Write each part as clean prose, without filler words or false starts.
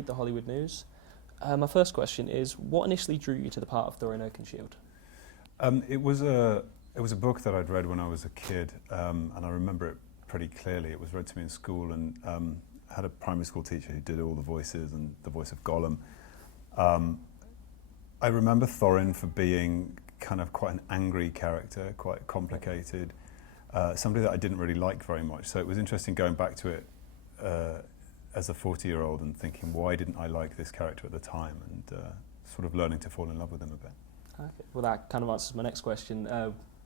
read the Hollywood News. My first question is, what initially drew you to the part of Thoren Oakengood? It was a book that I'd read when I was a kid, and I remember it pretty clearly. It was read to me in school, and I had a primary school teacher who did all the voices and the voice of Gollum. I remember Thorin for being kind of quite an angry character, quite complicated, somebody that I didn't really like very much. So it was interesting going back to it as a 40-year-old and thinking, why didn't I like this character at the time, and sort of learning to fall in love with him a bit. Okay. Well, that kind of answers my next question.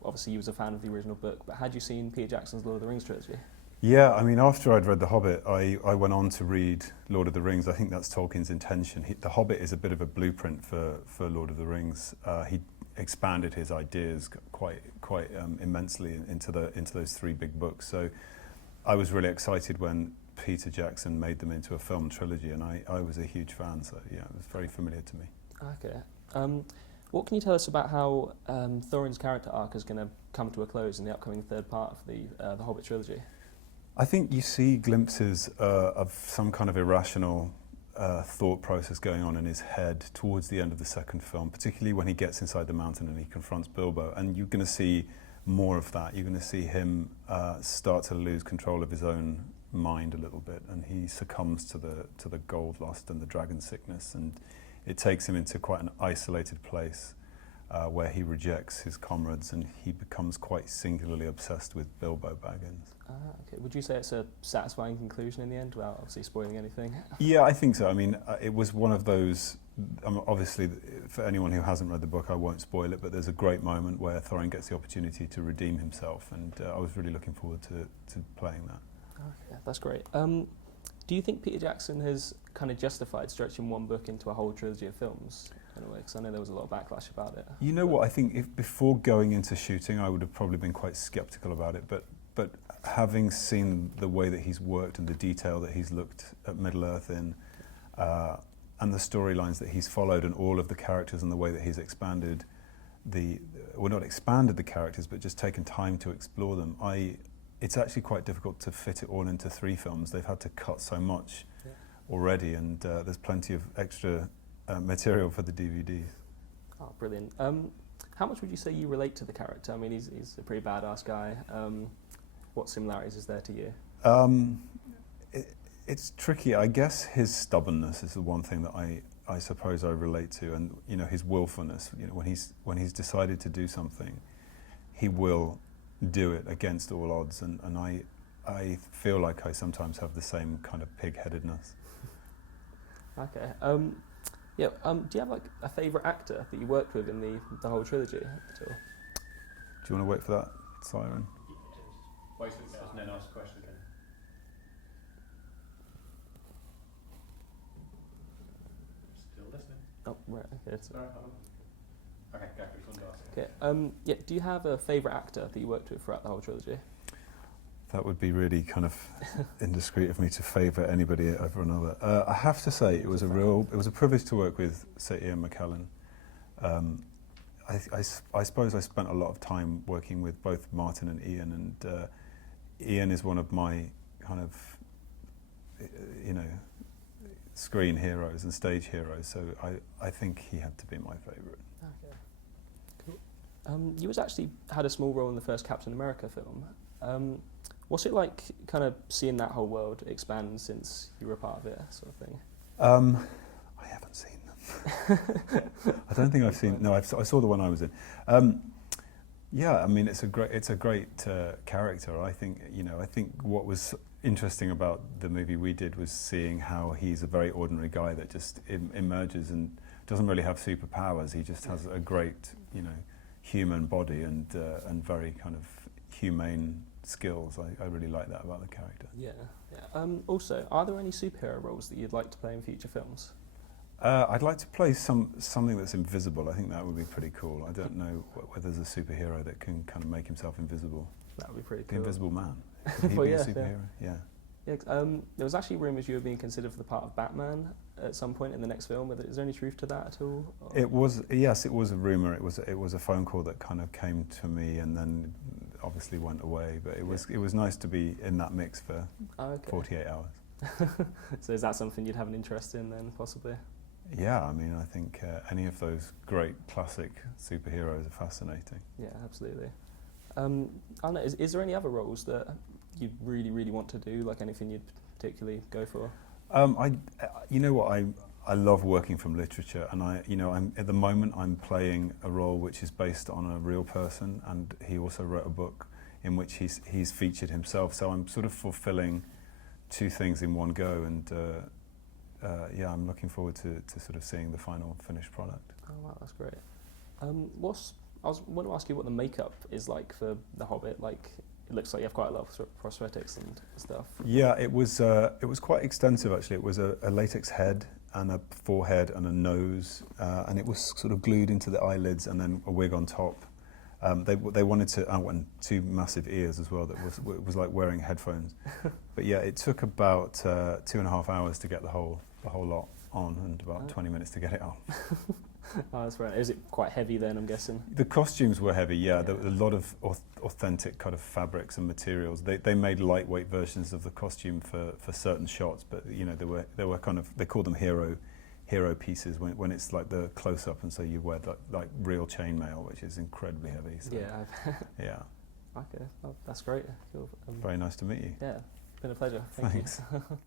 Obviously, you was a fan of the original book, but had you seen Peter Jackson's Lord of the Rings trilogy? Yeah, I mean, after I'd read The Hobbit, I went on to read Lord of the Rings. I think that's Tolkien's intention. The Hobbit is a bit of a blueprint for Lord of the Rings. He expanded his ideas quite immensely into those three big books. So I was really excited when Peter Jackson made them into a film trilogy, and I was a huge fan. So yeah, it was very familiar to me. Okay. What can you tell us about how Thorin's character arc is going to come to a close in the upcoming third part of the Hobbit trilogy? I think you see glimpses of some kind of irrational thought process going on in his head towards the end of the second film, particularly when he gets inside the mountain and he confronts Bilbo. And you're going to see more of that. You're going to see him start to lose control of his own mind a little bit, and he succumbs to the gold lust and the dragon sickness, and it takes him into quite an isolated place where he rejects his comrades, and he becomes quite singularly obsessed with Bilbo Baggins. Okay. Would you say it's a satisfying conclusion in the end, without obviously spoiling anything? Yeah, I think so. I mean, it was one of those, obviously, for anyone who hasn't read the book, I won't spoil it, but there's a great moment where Thorin gets the opportunity to redeem himself, and I was really looking forward to playing that. Okay, that's great. Do you think Peter Jackson has kind of justified stretching one book into a whole trilogy of films, in a way? Because I know there was a lot of backlash about it. You know what, I think before going into shooting, I would have probably been quite sceptical about it, but having seen the way that he's worked and the detail that he's looked at Middle-earth in, and the storylines that he's followed, and all of the characters and the way that he's expanded not expanded the characters, but just taken time to explore them, it's actually quite difficult to fit it all into 3 films. They've had to cut so much already, and there's plenty of extra material for the DVDs. Oh, brilliant. How much would you say you relate to the character? I mean, he's a pretty badass guy. What similarities is there to you? It's tricky. I guess his stubbornness is the one thing that I suppose I relate to, and his willfulness. When he's decided to do something, he will do it against all odds, and I feel like I sometimes have the same kind of pig-headedness. Okay. Do you have like a favourite actor that you worked with in the whole trilogy at all? Do you want to wait for that siren? Wait and then ask a question again. Still listening. Oh, right. Okay. All right, hold on. Okay, go for it. Okay. Do you have a favourite actor that you worked with throughout the whole trilogy? That would be really kind of indiscreet of me to favour anybody over another. I have to say, it was a privilege to work with, say, Ian McKellen. I suppose I spent a lot of time working with both Martin and Ian, and Ian is one of my kind of, screen heroes and stage heroes, so I think he had to be my favourite. Okay, cool. You actually had a small role in the first Captain America film. What's it like kind of seeing that whole world expand since you were a part of it, sort of thing? I haven't seen them. I don't think I've seen. No, I saw the one I was in. Yeah, I mean, it's a great character. I think what was interesting about the movie we did was seeing how he's a very ordinary guy that just emerges and doesn't really have superpowers. He just has a great, human body and very kind of humane skills. I really like that about the character. Yeah. Also, are there any superhero roles that you'd like to play in future films? I'd like to play something that's invisible. I think that would be pretty cool. I don't know whether there's a superhero that can kind of make himself invisible. That would be pretty cool. The Invisible Man. Could he Well, be yeah, a superhero? Yeah. There was actually rumours you were being considered for the part of Batman at some point in the next film. Is there any truth to that at all? Or? It was a rumour. It was a phone call that kind of came to me and then obviously went away. But it was nice to be in that mix for 48 hours. So is that something you'd have an interest in then, possibly? Yeah, I mean, I think any of those great classic superheroes are fascinating. Yeah, absolutely. I don't know, is there any other roles that you really, really want to do, like anything you'd particularly go for? You know what, I love working from literature, and at the moment I'm playing a role which is based on a real person, and he also wrote a book in which he's featured himself. So I'm sort of fulfilling two things in one go, and yeah, I'm looking forward to sort of seeing the final finished product. Oh wow, that's great. I want to ask you what the makeup is like for The Hobbit. Like, it looks like you have quite a lot of sort of prosthetics and stuff. Yeah, it was quite extensive actually. It was a latex head and a forehead and a nose, and it was sort of glued into the eyelids and then a wig on top. They wanted to, and two massive ears as well. It was like wearing headphones. But yeah, it took about 2.5 hours to get the whole lot on, and about 20 minutes to get it off. Oh, that's right. Is it quite heavy then, I'm guessing? The costumes were heavy, yeah. There were a lot of authentic kind of fabrics and materials. They made lightweight versions of the costume for certain shots, but you know, they were kind of, they call them hero pieces when it's like the close up, and so you wear like real chainmail, which is incredibly heavy. So, Yeah. yeah. Okay, well, that's great. Cool. Very nice to meet you. Yeah, been a pleasure. Thank Thanks. you.